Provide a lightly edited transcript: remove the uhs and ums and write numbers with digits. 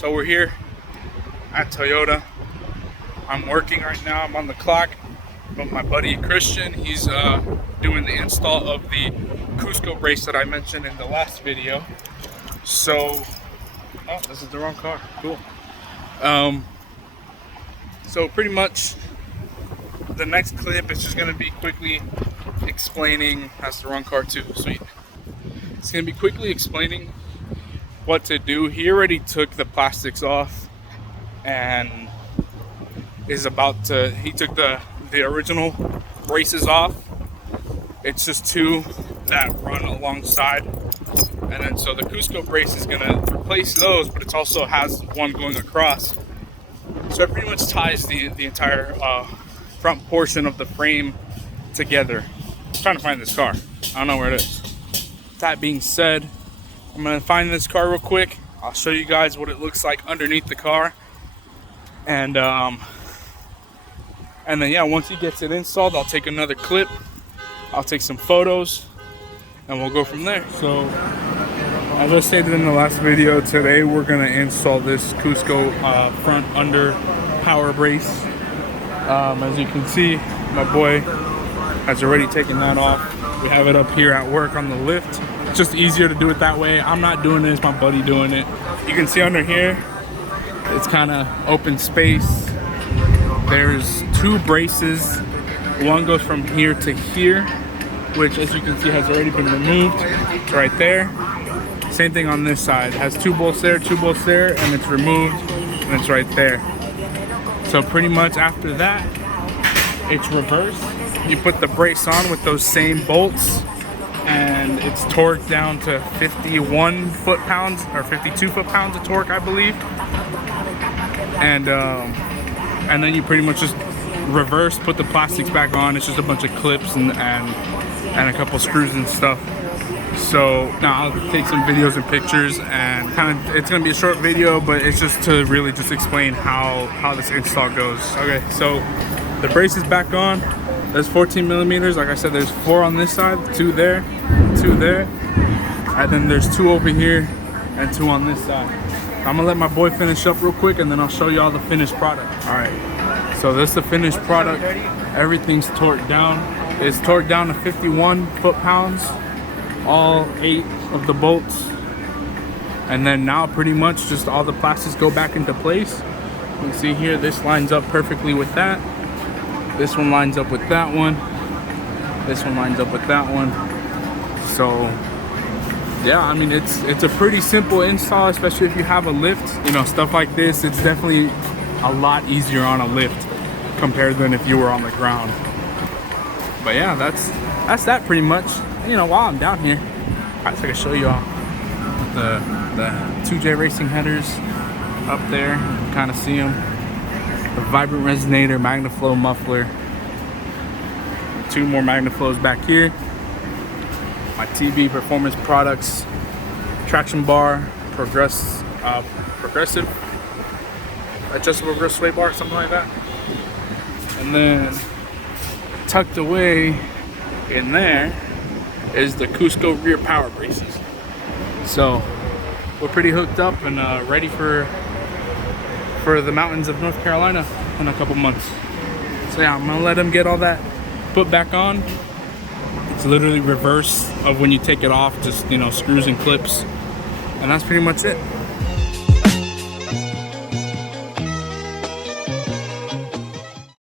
So we're here at Toyota. I'm working right now, I'm on the clock, but my buddy Christian, he's doing the install of the Cusco brace that I mentioned in the last video. So, oh, this is the wrong car, cool. So pretty much the next clip is just gonna be quickly explaining, that's the wrong car too, sweet. It's gonna be quickly explaining what to do. He already took the plastics off and is about to, he took the original braces off. It's just two that run alongside. And then so the Cusco brace is gonna replace those, but it also has one going across. So it pretty much ties the entire front portion of the frame together. I'm trying to find this car. I don't know where it is. That being said, I'm gonna find this car real quick. I'll show you guys what it looks like underneath the car. And then yeah, once he gets it installed, I'll take another clip. I'll take some photos and we'll go from there. So as I stated in the last video, today we're gonna install this Cusco front under power brace. As you can see, my boy has already taken that off. We have it up here at work on the lift. It's just easier to do it that way. I'm not doing this, my buddy doing it. You can see under here, it's kind of open space. There's two braces. One goes from here to here, which as you can see has already been removed. It's right there. Same thing on this side. It has two bolts there, and it's removed, and it's right there. So pretty much after that, it's reversed. You put the brace on with those same bolts, and it's torqued down to 51 foot-pounds or 52 foot-pounds of torque, I believe. And then you pretty much just reverse, put the plastics back on. It's just a bunch of clips and a couple screws and stuff. So now I'll take some videos and pictures, and it's gonna be a short video, but it's just to really just explain how this install goes. Okay, so the brace is back on. There's 14 millimeters. Like I said, there's 4 on this side, 2 there, 2 there, and then there's 2 over here and 2 on this side. I'm gonna let my boy finish up real quick, and then I'll show you all the finished product. All right, so this is the finished product. Everything's torqued down. It's torqued down to 51 foot-pounds, all 8 of the bolts. And then now pretty much just all the plastics go back into place. You can see here, this lines up perfectly with that. This one lines up with that one. This one lines up with that one. So yeah, I mean, it's a pretty simple install, especially if you have a lift. You know, stuff like this, it's definitely a lot easier on a lift compared than if you were on the ground. But yeah, that's that pretty much. You know, while I'm down here, all right, so I can show you all the 2J Racing headers up there. You can kind of see them. The Vibrant Resonator, MagnaFlow muffler. 2 more MagnaFlows back here. My TB Performance Products traction bar, progressive adjustable rear sway bar, something like that. And then tucked away in there is the Cusco rear power braces. So we're pretty hooked up and ready for the mountains of North Carolina in a couple months. So yeah, I'm gonna let him get all that put back on. It's literally reverse of when you take it off, just, you know, screws and clips, and that's pretty much it.